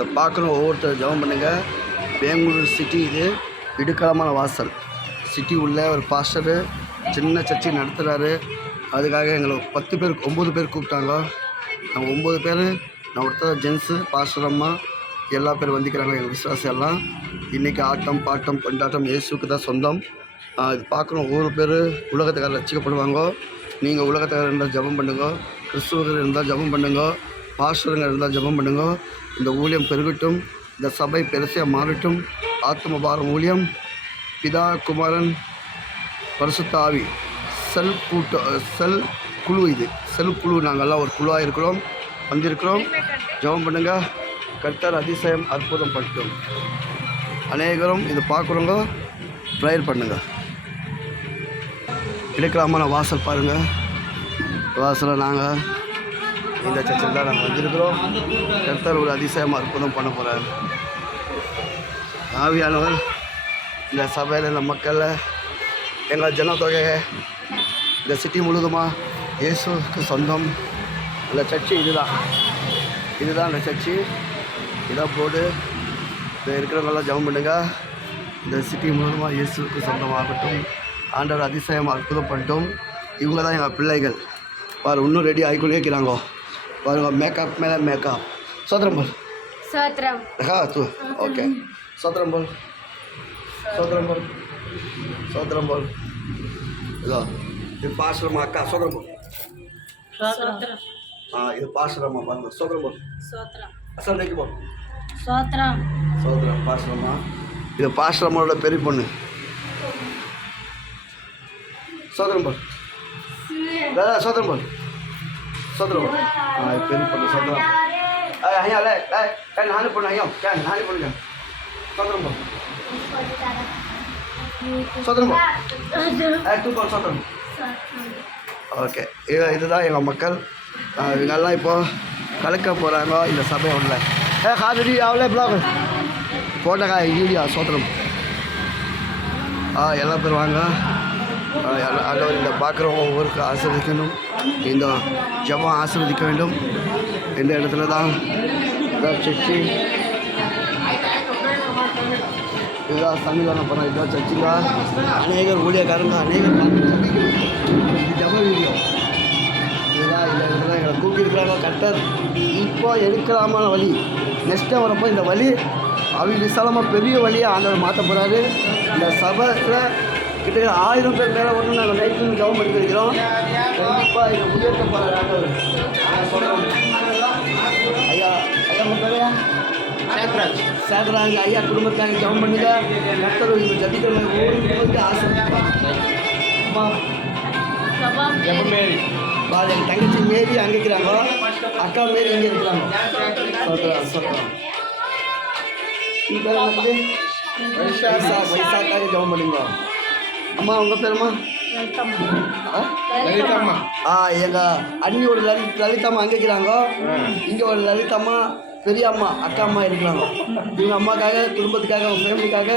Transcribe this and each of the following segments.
இதை பார்க்கணும், ஒவ்வொருத்தர் ஜெபம் பண்ணுங்கள். பெங்களூர் சிட்டி இது இடுக்காலமான வாசல் சிட்டி உள்ள ஒரு பாஸ்டரு சின்ன சர்ச்சை நடத்துகிறாரு. அதுக்காக எங்களை 10 பேர் 9 பேர் கூப்பிட்டாங்க. நாங்கள் 9 பேர், நான் ஒருத்தர் ஜென்ஸு பாஸ்டர் அம்மா எல்லா பேர் வந்துக்கிறாங்க. எங்கள் விசுவாசம் எல்லாம் இன்றைக்கி ஆட்டம் பாட்டம் கொண்டாட்டம் இயேசுக்கு தான் சொந்தம். இது பார்க்கணும், ஒவ்வொரு பேர் உலகத்துக்கார ரசிக்கப்படுவாங்க. நீங்கள் உலகத்துக்காரர் இருந்தால் ஜெபம் பண்ணுங்க, கிறிஸ்துவர்கள் இருந்தால் ஜெபம் பண்ணுங்க, பாஸ்டருங்க இருந்தால் ஜெபம் பண்ணுங்க. இந்த ஊழியம் பெருகட்டும், இந்த சபை பெருசாக மாறட்டும். ஆத்ம பாரம் ஊழியம் பிதா குமாரன் பரிசுத்த ஆவி செல் குழு. இது செல் குழு, நாங்கள்லாம் ஒரு குழுவாக இருக்கிறோம், வந்திருக்கிறோம். ஜெபம் பண்ணுங்கள். கர்த்தர் அதிசயம் அற்புதம் பண்ணட்டும். அநேகரும் இது பார்க்குறவங்க ப்ரேயர் பண்ணுங்கள். எடுக்கலாமான வாசல் பாருங்கள். வாசலில் நாங்கள் இந்த சர்ச்சில் தான் நாங்கள் வந்திருக்கிறோம். கர்த்தர் ஒரு அதிசயம் அற்புதம் பண்ண போகிறார். ஆவியானவர் இந்த சபையில், இந்த மக்களில், எங்கள் ஜனத்தொகையை இந்த சிட்டி முழுதுமாக இயேசுக்கு சொந்தம். இந்த சர்ச்சு இதுதான் அந்த சர்ச்சு. இதான் போர்டு. இதை இருக்கிறவங்கெல்லாம் ஜெபம் பண்ணுங்க. இந்த சிட்டி முழுவதுமாக இயேசுக்கு சொந்தமாகட்டும். ஆண்டவர் அதிசயம் அற்புதம் பண்ணிட்டோம். இவங்க தான் எங்கள் பிள்ளைகள். பாரு, இன்னும் ரெடி ஆகிக்கொண்டே இருக்கிறாங்க. பாருங்க, மேக்கப் மேலே மேக்கப். சோத்திரம் போல் தூ. ஓகே, சோத்திரம் போல் இதோ இது பாஸ்டரம்மா அக்கா. சோத்திரம் போல். இது பாஸ்டரம்மா பாருங்க. சோத்திரம் போல். அசல் தைக்கு போல். சோத்திரம் பாஸ்டரம்மா. இது பாஸ்டரம்மாவோட பெரிய பொண்ணு. சோத்திரம் போல். சோத்திரம் போல். பெரிய பொண்ணு. சோத்திரம். ஐயா நானே பொண்ணு. ஐயா நானே பொண்ணு. சோத்திரம் போல். சோத்திரம். ஓகே, இதுதான் எங்கள் மக்கள். இவங்கெல்லாம் இப்போது கலக்க போகிறாங்க இந்த சபை உள்ள. காதடி அவ்வளோ பிளாக் போட்டாக்கா வீடியோ. சோத்திரம். எல்லா பேர் வாங்க. அல்லவர் இந்த பார்க்குறவங்க ஒவ்வொருக்கு ஆசீர்வதிக்கணும். இந்த ஜெபம் ஆசீர்வதிக்க வேண்டும். இந்த இடத்துல தான் சர்ச்சி. இதுதான் சன்னிதானம் பண்ண. இதுதான் சர்ச்சுங்க. அநேகர் ஊழியக்காரங்க, அநேகர் ஜெப வீடியோ. இதுதான் இந்த இடத்துல எங்களை கூப்பிட்டுருக்குறாங்க. கர்த்தர் இப்போ எடுக்கலாமான வழி, நெக்ஸ்ட்டாக வரப்போ இந்த வழி விசாலமாக பெரிய வழியை ஆண்டவர் மாற்ற போகிறாரு. இந்த சபையில் கிட்டத்தட்ட 1000 பேர் மேலே வரணும். நாங்கள் நைட்டு ஜெபம் பண்ணிக்கிறோம். கண்டிப்பாக இதை உயர்த்த போகிறார் ஆண்டவர். ஐயா மக்களையா சேகராங்க ஐயா குடும்பத்தாங்க ஜெபம் பண்ணுங்க. கர்த்தர் ஜபிக்கிற ஓடி ஆசை. என் தங்கச்சி மேரி அங்கே இருக்கிறாங்க, அக்கா மேரி இங்கே இருக்கிறாங்க. வைசாக்காக ஜெபம் பண்ணுங்க. அம்மா உங்கள் பேருமா? லலிதாம்மா. எங்கள் அண்ணியோட லலிதாம்மா அங்கே இருக்கிறாங்க. இங்கே ஒரு லலிதாம்மா பெரிய அம்மா அக்கா அம்மா இருக்கிறாங்க. இவங்க அம்மாக்காக, குடும்பத்துக்காக, அவங்க ஃபேமிலிக்காக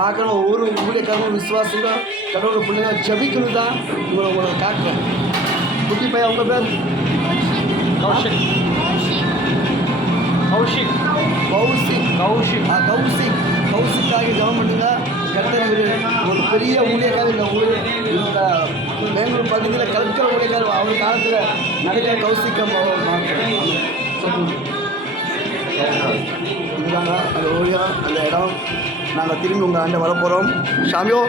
பார்க்கணும். ஒவ்வொரு ஊழியக்காரங்களும் விசுவாசங்க கடவுள் பிள்ளைங்க ஜபிக்கணும் தான் உங்களை காட்டுறோம். குட்டி பையன் உங்கள் பேர்? கௌஷிக்காக ஜெபம் பண்ணுங்க. கர்த்தர் ஒரு பெரிய ஊழியக்காக இந்த பெங்களூர் பகுதியில் கலக்கிற ஊழியக்காக அவர் காலத்தில் நடக்கிற கௌஷிக்கம் இதுதாங்க அந்த ஊழியம், அந்த இடம். நாங்கள் திரும்பி உங்கள் ஆண்டை வரப்போகிறோம். சாமியோ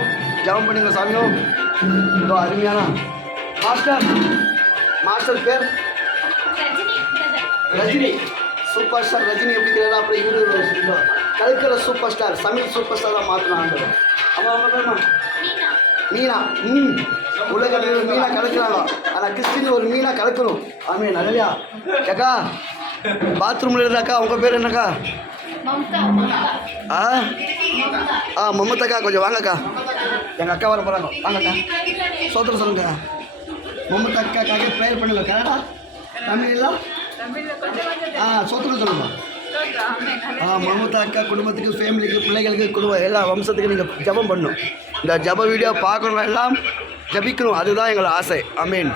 ஜெபம் பண்ணுங்க. சாமியோ இதோ அருமையான மாஸ்டர் பேர் ரஜினி. சூப்பர் ஸ்டார் ரஜினி எப்படிங்கிறதா? அப்புறம் இவரு கலக்கிற சூப்பர் ஸ்டார், தமிழ் சூப்பர் ஸ்டாராக மாற்றணும் ஆண்டவர். அவங்க பேருமா? மீனா. உலகத்தில் மீனா கலக்கிறாங்க. ஆனால் கிறிஸ்டின் ஒரு மீனா கலக்கணும். ஆமே நிறையா. அக்கா பாத்ரூமில் இருந்தாக்கா உங்கள் பேர் என்னக்கா? மமதாக்கா. கொஞ்சம் வாங்கக்கா, எங்கள் அக்கா வர போகிறாங்க. வாங்கக்கா. சோத்திரம் சொல்லுங்க. மமதா அக்காக்காக ப்ரேயர் பண்ணுங்க. கரெக்டா? தமிழ்லாம் சோத்திரம் சொல்லுங்க. மமதா அக்கா குடும்பத்துக்கு, ஃபேமிலிக்கு, பிள்ளைகளுக்கு, குடும்பம் எல்லா வம்சத்துக்கு நீங்கள் ஜெபம் பண்ணணும். இந்த ஜெப வீடியோ பார்க்கணும், எல்லாம் ஜபிக்கணும். அதுதான் எங்கள் ஆசை. ஆமீன்.